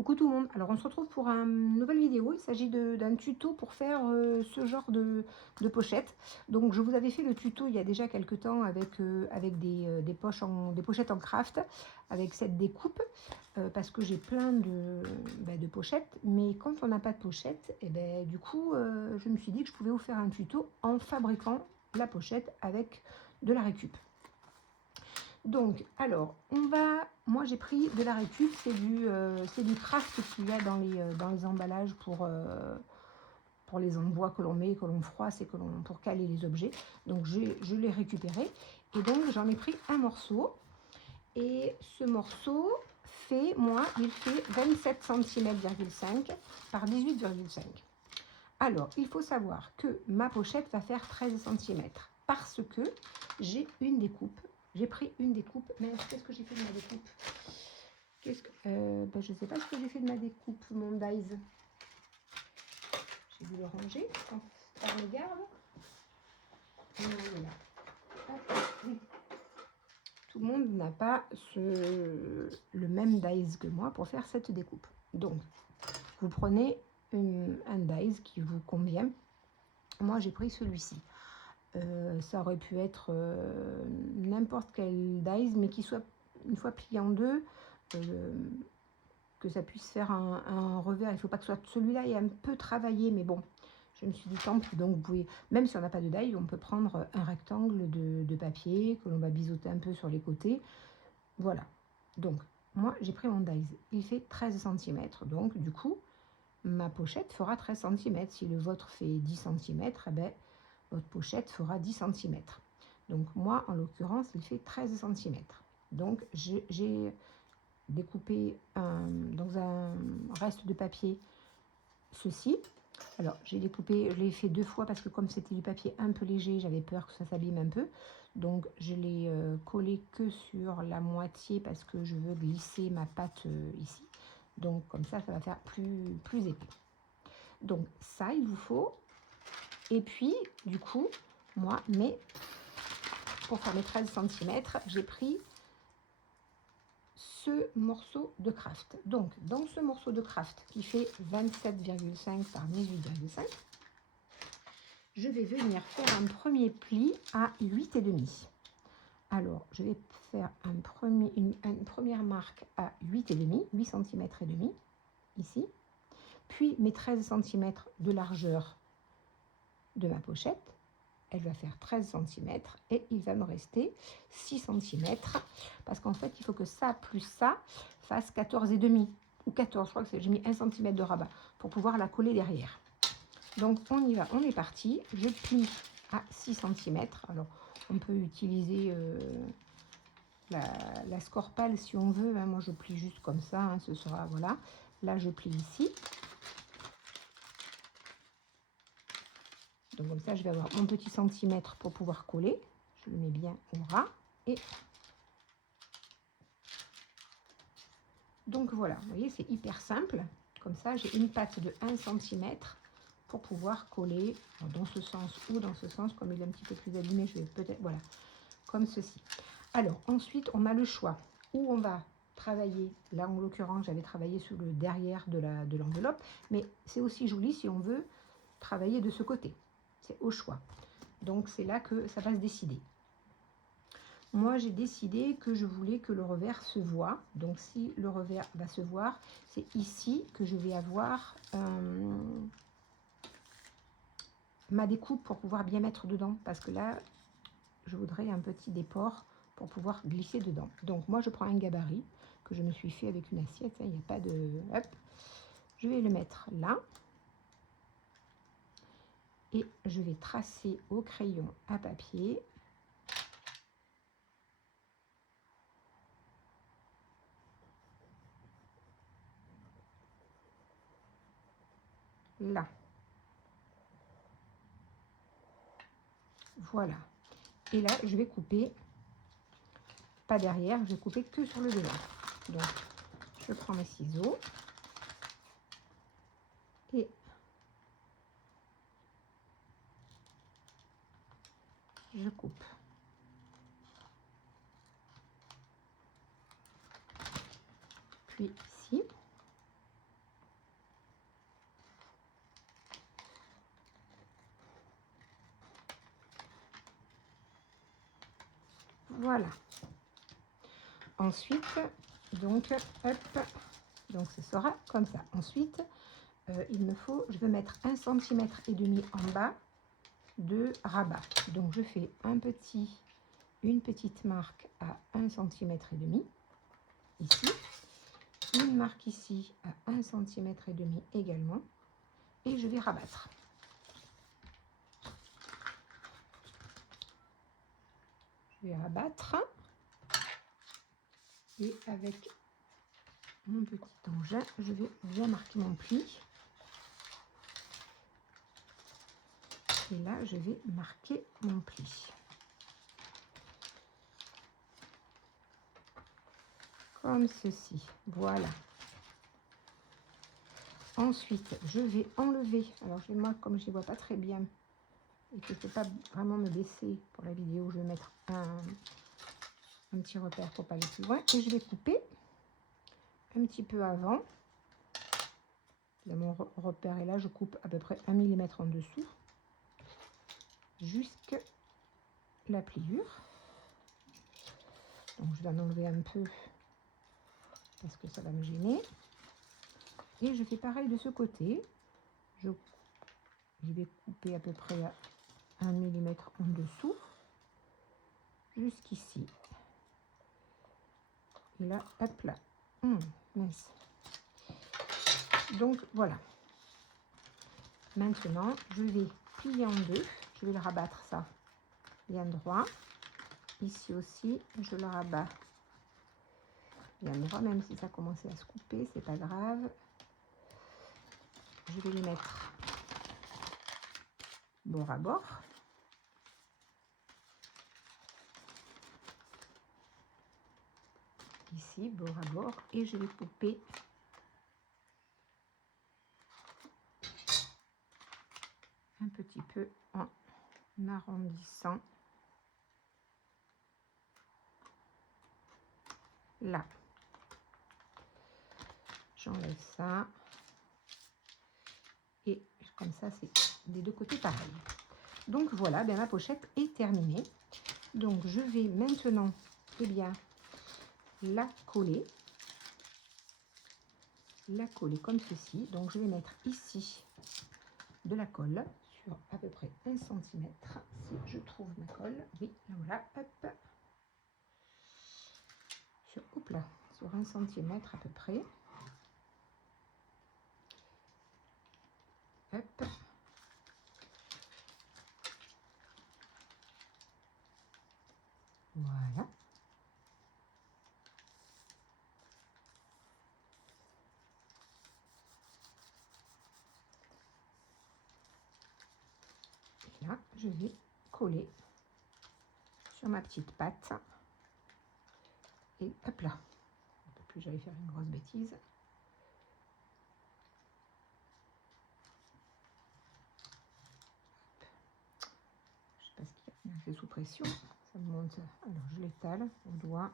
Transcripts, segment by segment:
Coucou tout le monde, alors on se retrouve pour une nouvelle vidéo, il s'agit d'un tuto pour faire ce genre de pochette. Donc je vous avais fait le tuto il y a déjà quelques temps avec des pochettes en craft, avec cette découpe, parce que j'ai plein de pochettes, mais quand on n'a pas de pochette, et ben, du coup je me suis dit que je pouvais vous faire un tuto en fabriquant la pochette avec de la récup. Donc, alors, moi j'ai pris de la récup, c'est du craft qu'il y a dans les emballages pour les embois que l'on met, que l'on froisse et pour caler les objets. Donc, je l'ai récupéré et donc j'en ai pris un morceau. Et ce morceau il fait 27 cm,5 par 18,5. Alors, il faut savoir que ma pochette va faire 13 cm parce que j'ai une découpe. J'ai pris une découpe. Mais qu'est-ce que j'ai fait de ma découpe? Je ne sais pas ce que j'ai fait de ma découpe, mon dies. J'ai dû le ranger. On regarde. Voilà. Oui. Tout le monde n'a pas le même dies que moi pour faire cette découpe. Donc, vous prenez un dies qui vous convient. Moi, j'ai pris celui-ci. Ça aurait pu être n'importe quel dies, mais qui soit une fois plié en deux, que ça puisse faire un revers. Il ne faut pas que ce soit celui-là est un peu travaillé, mais bon, je me suis dit tant pis. Donc vous pouvez, même si on n'a pas de die, on peut prendre un rectangle de papier que l'on va biseauter un peu sur les côtés. Voilà. Donc moi j'ai pris mon dies. Il fait 13 cm. Donc du coup, ma pochette fera 13 cm. Si le vôtre fait 10 cm, eh ben, votre pochette fera 10 cm. Donc moi, en l'occurrence, il fait 13 cm. Donc j'ai découpé dans un reste de papier ceci. Alors j'ai découpé, je l'ai fait deux fois parce que comme c'était du papier un peu léger, j'avais peur que ça s'abîme un peu. Donc je l'ai collé que sur la moitié parce que je veux glisser ma pâte ici. Donc comme ça va faire plus épais. Donc ça, il vous faut. Et puis, du coup, moi, pour faire mes 13 cm, j'ai pris ce morceau de craft. Donc, dans ce morceau de craft qui fait 27,5 par 18,5, je vais venir faire un premier pli à 8,5. Alors, je vais faire une première marque à 8,5, 8 cm et demi, ici. Puis mes 13 cm de largeur de ma pochette, elle va faire 13 cm et il va me rester 6 cm parce qu'en fait il faut que ça plus ça fasse 14,5 ou 14, je crois que j'ai mis 1 cm de rabat pour pouvoir la coller derrière. Donc on y va, on est parti. Je plie à 6 cm. Alors on peut utiliser la scorpale si on veut, hein. Moi je plie juste comme ça, hein. Ce sera, voilà, là je plie ici. Donc comme ça, je vais avoir mon petit centimètre pour pouvoir coller. Je le mets bien au ras. Et donc voilà, vous voyez, c'est hyper simple. Comme ça, j'ai une patte de 1 cm pour pouvoir coller dans ce sens ou dans ce sens. Comme il est un petit peu plus abîmé, je vais peut-être, voilà, comme ceci. Alors ensuite, on a le choix où on va travailler. Là, en l'occurrence, j'avais travaillé sur le derrière de l'enveloppe, mais c'est aussi joli si on veut travailler de ce côté. C'est au choix. Donc c'est là que ça va se décider. Moi j'ai décidé que je voulais que le revers se voit. Donc si le revers va se voir, c'est ici que je vais avoir ma découpe pour pouvoir bien mettre dedans. Parce que là, je voudrais un petit déport pour pouvoir glisser dedans. Donc moi je prends un gabarit que je me suis fait avec une assiette. Il n'y a pas de... Hop. Je vais le mettre là. Et je vais tracer au crayon à papier là. Voilà. Et là, je vais couper, pas derrière, je vais couper que sur le devant. Donc, je prends mes ciseaux et je coupe. Puis ici, Voilà. Ensuite, donc, hop, donc ce sera comme ça. Ensuite, il me faut, je veux mettre 1,5 cm en bas de rabat. Donc je fais une petite marque à 1,5 cm ici, une marque ici à 1,5 cm également, et je vais rabattre. Je vais rabattre et avec mon petit engin, je vais bien marquer mon pli. Et là, je vais marquer mon pli. Comme ceci. Voilà. Ensuite, je vais enlever. Alors, moi, comme je ne vois pas très bien et que je ne peux pas vraiment me baisser pour la vidéo, je vais mettre un petit repère pour pas aller plus loin. Et je vais couper un petit peu avant. Là, mon repère est là. Je coupe à peu près 1 mm en dessous. Jusqu'à la pliure. Donc, je vais en enlever un peu parce que ça va me gêner. Et je fais pareil de ce côté. Je vais couper à peu près à 1 mm en dessous. Jusqu'ici. Et là, hop là. Mince. Donc, voilà. Maintenant, je vais plier en deux. Je vais le rabattre ça bien droit. Ici aussi, je le rabats bien droit, même si ça commençait à se couper, c'est pas grave. Je vais les mettre bord à bord. Ici, bord à bord, et je vais couper un petit peu en arrondissant là. J'enlève ça. Et comme ça, c'est des deux côtés pareil. Donc voilà, bien, ma pochette est terminée. Donc je vais maintenant la coller comme ceci. Donc je vais mettre ici de la colle sur à peu près 1 cm. Si je trouve ma colle, oui, voilà, hop, sur 1 cm à peu près. Hop. Voilà. Et là, je vais coller sur ma petite patte. Et hop là. Un peu plus, j'allais faire une grosse bêtise. Je sais pas ce qu'il a fait sous pression. Ça me monte. Alors, je l'étale au doigt.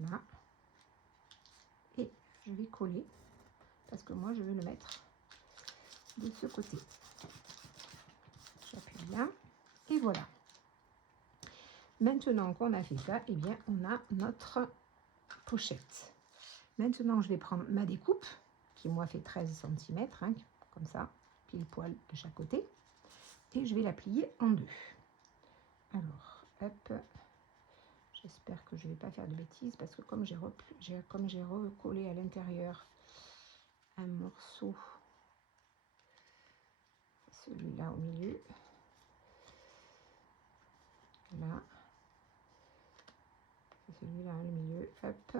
Là. Et je vais coller. Parce que moi, je vais le mettre de ce côté. J'appuie bien. Et voilà. Maintenant qu'on a fait ça, eh bien, on a notre pochette. Maintenant, je vais prendre ma découpe, qui moi fait 13 cm, hein, comme ça, pile poil de chaque côté. Et je vais la plier en deux. Alors, hop, j'espère que je ne vais pas faire de bêtises, parce que comme j'ai recollé à l'intérieur un morceau, celui-là au milieu, là, celui-là au milieu, hop.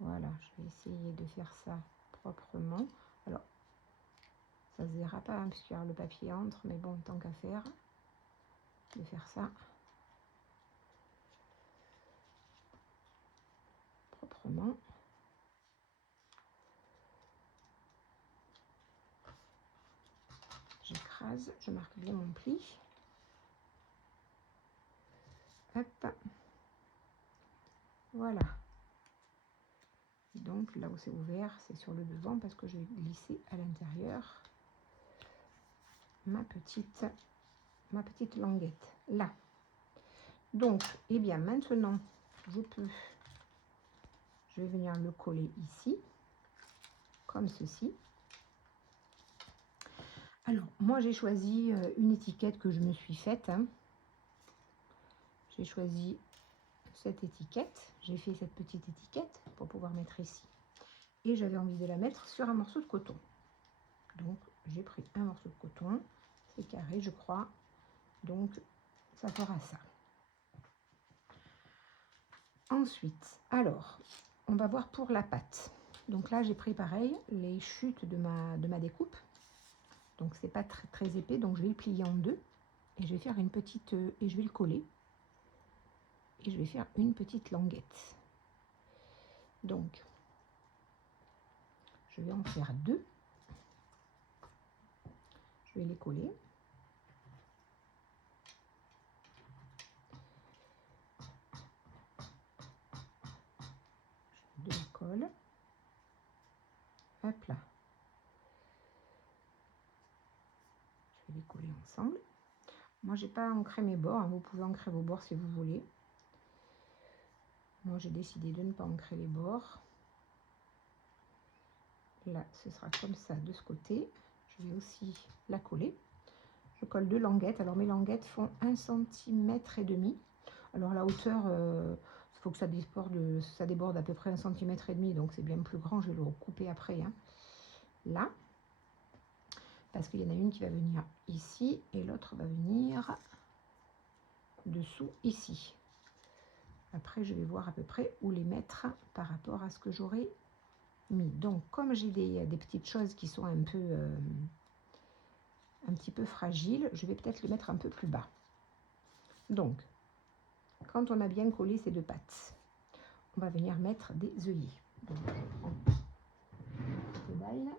Voilà, je vais essayer de faire ça proprement. Alors, ça se verra pas, hein, puisqu'il y a le papier entre, mais bon, tant qu'à faire, de faire ça proprement. J'écrase, je marque bien mon pli. Hop. Voilà. Donc là où c'est ouvert, c'est sur le devant parce que je vais glisser à l'intérieur. ma petite languette là. Donc, eh bien maintenant, je vais venir le coller ici, comme ceci. Alors, moi j'ai choisi une étiquette que je me suis faite. Hein. J'ai choisi cette étiquette, j'ai fait cette petite étiquette pour pouvoir mettre ici. Et j'avais envie de la mettre sur un morceau de coton. Donc, j'ai pris un morceau de coton, c'est carré je crois, donc ça fera ça. Ensuite, alors, on va voir pour la pâte. Donc là, j'ai pris pareil les chutes de ma découpe. Donc c'est pas très épais, donc je vais le plier en deux. Et je vais faire une petite, et je vais le coller. Et je vais faire une petite languette. Donc, je vais en faire deux. Je vais les coller. De la colle. Hop là. Je vais les coller ensemble. Moi, j'ai pas ancré mes bords. Hein. Vous pouvez ancrer vos bords si vous voulez. Moi, j'ai décidé de ne pas ancrer les bords. Là, ce sera comme ça de ce côté. Je vais aussi la coller. Je colle deux languettes. Alors, mes languettes font 1,5 cm. Alors, la hauteur, il faut que ça déborde à peu près 1,5 cm. Donc, c'est bien plus grand. Je vais le recouper après. Hein. Là. Parce qu'il y en a une qui va venir ici et l'autre va venir dessous ici. Après, je vais voir à peu près où les mettre par rapport à ce que j'aurai mis. Donc, comme j'ai des petites choses qui sont un petit peu fragiles, je vais peut-être le mettre un peu plus bas. Donc, quand on a bien collé ces deux pattes, on va venir mettre des œillets. Donc, je prends une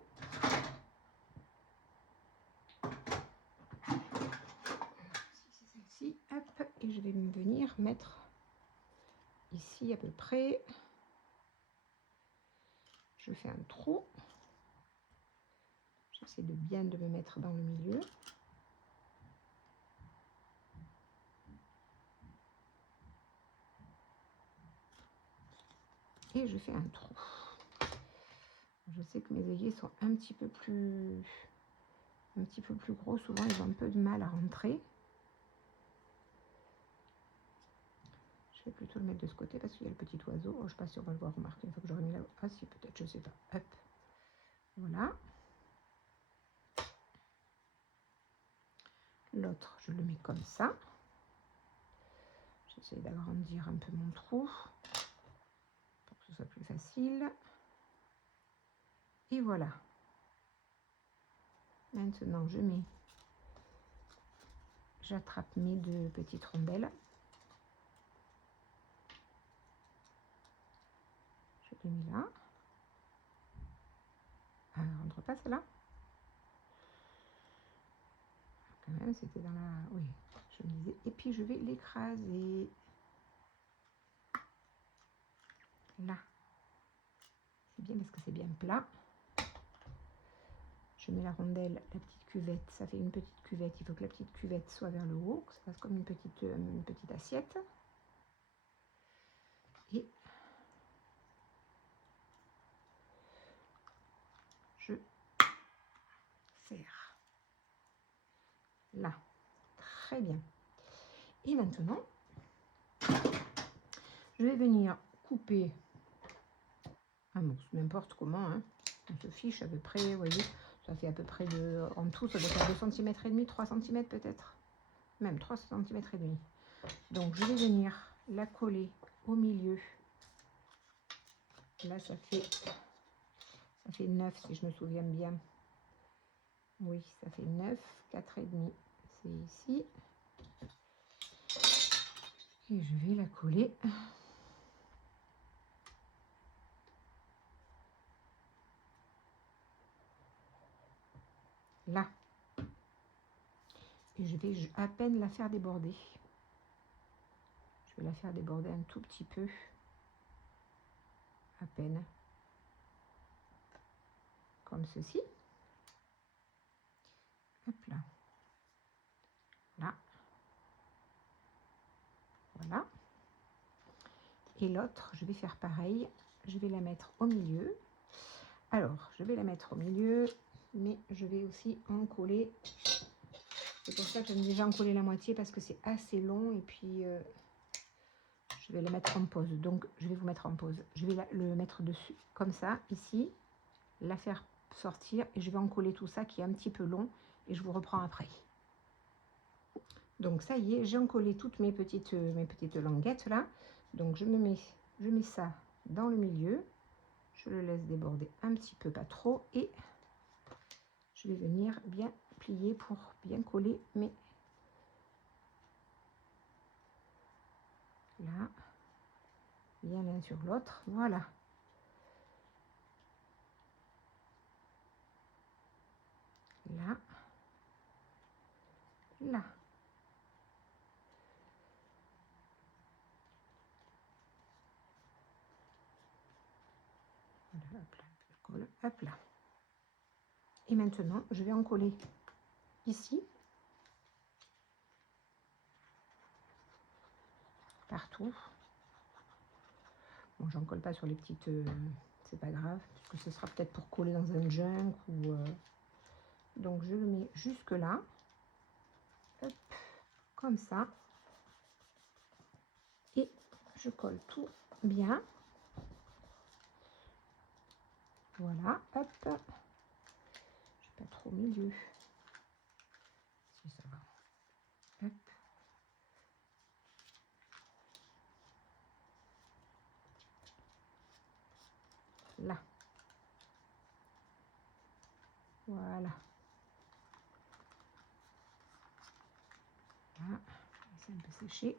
celle-ci, hop, et je vais venir mettre ici à peu près. Je fais un trou. J'essaie de bien de me mettre dans le milieu. Et je fais un trou. Je sais que mes œillets sont un petit peu plus gros. Souvent, ils ont un peu de mal à rentrer. Je vais plutôt le mettre de ce côté parce qu'il y a le petit oiseau. Oh, je ne sais pas si on va le voir remarquer une fois que j'aurai mis là. Ah si, peut-être, je ne sais pas. Hop. Voilà. L'autre, je le mets comme ça. J'essaie d'agrandir un peu mon trou pour que ce soit plus facile. Et voilà. Maintenant, j'attrape mes deux petites rondelles. Je les mets là. Elle ne rentre pas celle-là. Quand même, c'était dans la... Oui, je me disais. Et puis, je vais l'écraser. Là. C'est bien parce que c'est bien plat. Je mets la rondelle, la petite cuvette. Ça fait une petite cuvette. Il faut que la petite cuvette soit vers le haut, que ça fasse comme une petite assiette. Et je serre. Là. Très bien. Et maintenant, je vais venir couper un morceau, n'importe comment. Hein. On se fiche à peu près, vous voyez. Ça fait à peu près en tout, ça doit faire 2,5 cm, 3 cm peut-être. Même 3 cm et demi. Donc, je vais venir la coller au milieu. Là, ça fait 9 si je me souviens bien. Oui, ça fait 9, 4,5. C'est ici. Et je vais la coller. Là. Et je vais à peine la faire déborder. Je vais la faire déborder un tout petit peu. À peine. Comme ceci. Hop là. Voilà. Et l'autre, je vais faire pareil. Je vais la mettre au milieu. Alors, je vais la mettre au milieu, mais je vais aussi en coller. C'est pour ça que j'aime déjà en coller la moitié parce que c'est assez long et puis je vais la mettre en pause. Donc, je vais vous mettre en pause. Je vais le mettre dessus, comme ça, ici, la faire sortir et je vais en coller tout ça qui est un petit peu long et je vous reprends après. Donc, ça y est, j'ai encollé toutes mes petites languettes là. Donc, je mets ça dans le milieu. Je le laisse déborder un petit peu, pas trop, et je vais venir bien plier pour bien coller mes là, bien l'un sur l'autre, voilà. Là, là. Voilà, hop là, je colle, hop là. Et maintenant, je vais en coller ici, partout. Bon, j'en colle pas sur les petites, c'est pas grave, parce que ce sera peut-être pour coller dans un junk ou. Donc je le mets jusque là, hop, comme ça, et je colle tout bien. Voilà, hop, je suis pas trop au milieu, si ça va, hop. Là, voilà. Voilà, c'est un peu séché.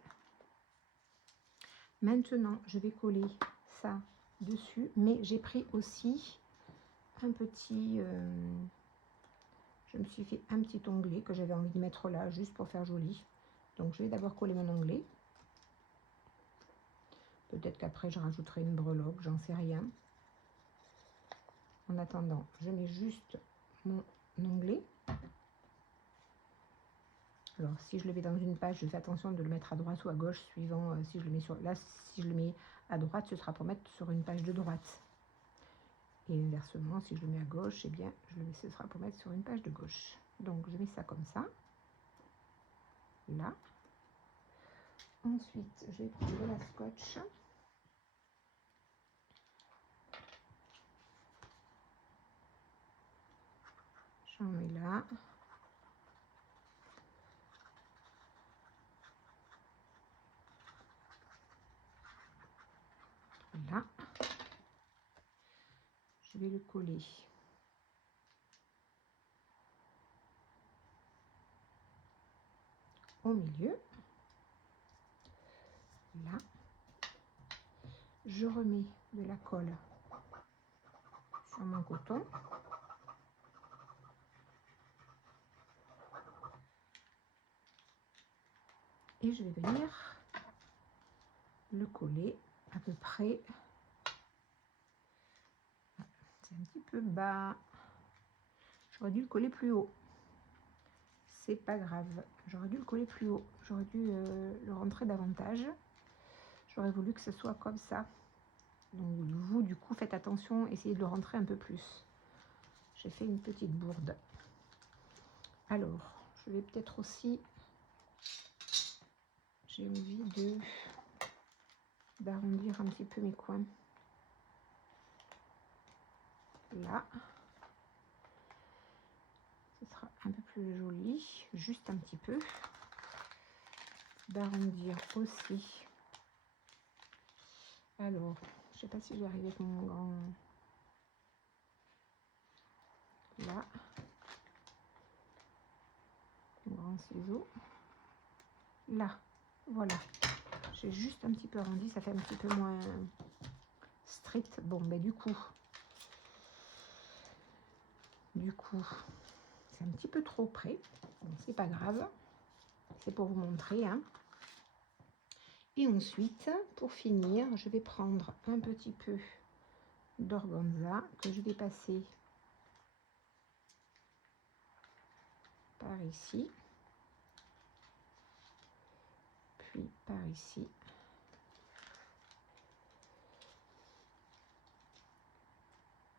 Maintenant, je vais coller ça dessus, mais j'ai pris aussi un petit... je me suis fait un petit onglet que j'avais envie de mettre là, juste pour faire joli. Donc, je vais d'abord coller mon onglet. Peut-être qu'après, je rajouterai une breloque, j'en sais rien. En attendant, je mets juste mon onglet. Alors, si je le mets dans une page, je fais attention de le mettre à droite ou à gauche, suivant si je le mets sur... Là, si je le mets à droite, ce sera pour mettre sur une page de droite. Et inversement, si je le mets à gauche, eh bien, ce sera pour mettre sur une page de gauche. Donc, je mets ça comme ça. Là. Ensuite, je vais prendre de la scotch. J'en mets là. Là. Je vais le coller. Au milieu. Là. Je remets de la colle sur mon coton. Et je vais venir le coller à peu près. C'est un petit peu bas. J'aurais dû le coller plus haut. C'est pas grave. J'aurais dû le coller plus haut. J'aurais dû le rentrer davantage. J'aurais voulu que ce soit comme ça. Donc vous, du coup, faites attention, essayez de le rentrer un peu plus. J'ai fait une petite bourde. Alors, je vais peut-être aussi... J'ai envie d'arrondir un petit peu mes coins. Là. Ce sera un peu plus joli. Juste un petit peu. D'arrondir aussi. Alors, je sais pas si je vais arriver avec mon grand... Là. Mon grand ciseau. Là. Voilà. J'ai juste un petit peu arrondi. Ça fait un petit peu moins strict. Bon, ben du coup, c'est un petit peu trop près. Bon, c'est pas grave. C'est pour vous montrer, hein. Et ensuite, pour finir, je vais prendre un petit peu d'organza que je vais passer par ici. puis par ici.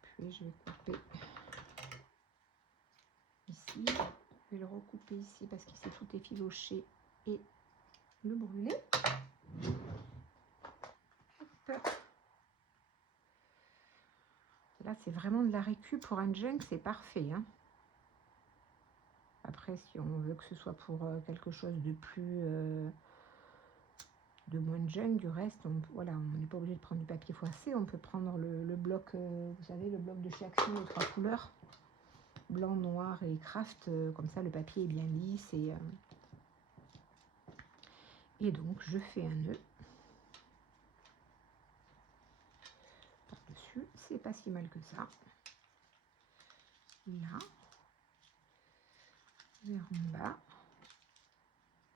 Puis je vais couper ici. Je vais le recouper ici parce qu'il s'est tout effiloché et le brûler. Là, c'est vraiment de la récup pour un junk, c'est parfait. Hein. Après, si on veut que ce soit pour quelque chose de plus... de moins junk, du reste, voilà, on n'est pas obligé de prendre du papier froissé. On peut prendre le bloc, vous savez, le bloc de chez Action, les 3 couleurs. Blanc, noir et craft. Comme ça, le papier est bien lisse. Et donc, je fais un nœud. Par-dessus, c'est pas si mal que ça. Là. Vers en bas.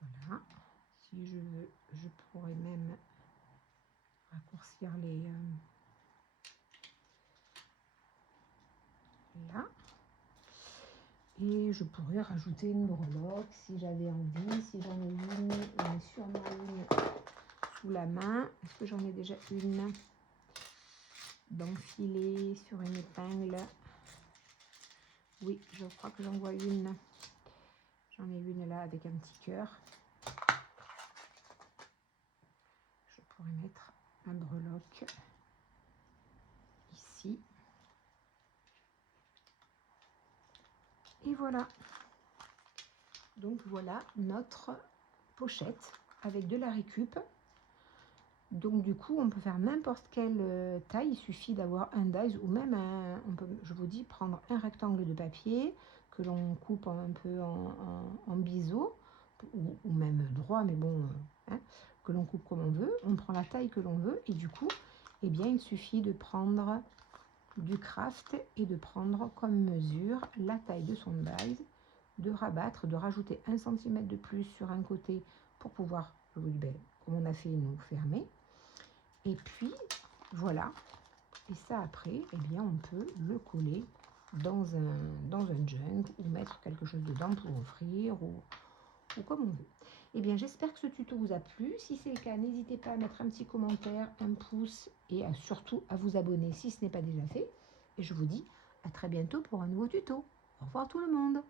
Voilà. Si je veux, je pourrais même raccourcir les... là. Et je pourrais rajouter une breloque si j'avais envie. Si j'en ai une, j'en ai sûrement une sous la main. Est-ce que j'en ai déjà une d'enfiler sur une épingle? Oui, je crois que j'en vois une. J'en ai une là avec un petit cœur. Je pourrais mettre un breloque ici. Et voilà. Donc voilà notre pochette avec de la récup. Donc du coup, on peut faire n'importe quelle taille. Il suffit d'avoir un dies ou même on peut, je vous dis, prendre un rectangle de papier que l'on coupe un peu en biseau ou même droit, mais bon, hein, que l'on coupe comme on veut. On prend la taille que l'on veut et du coup, eh bien, il suffit de prendre du craft et de prendre comme mesure la taille de son dies, de rabattre, de rajouter 1 cm de plus sur un côté pour pouvoir, je vous dis, ben, comme on a fait, nous fermer. Et puis, voilà. Et ça, après, eh bien, on peut le coller dans un junk ou mettre quelque chose dedans pour offrir ou comme on veut. Eh bien, j'espère que ce tuto vous a plu. Si c'est le cas, n'hésitez pas à mettre un petit commentaire, un pouce et surtout à vous abonner si ce n'est pas déjà fait. Et je vous dis à très bientôt pour un nouveau tuto. Au revoir tout le monde.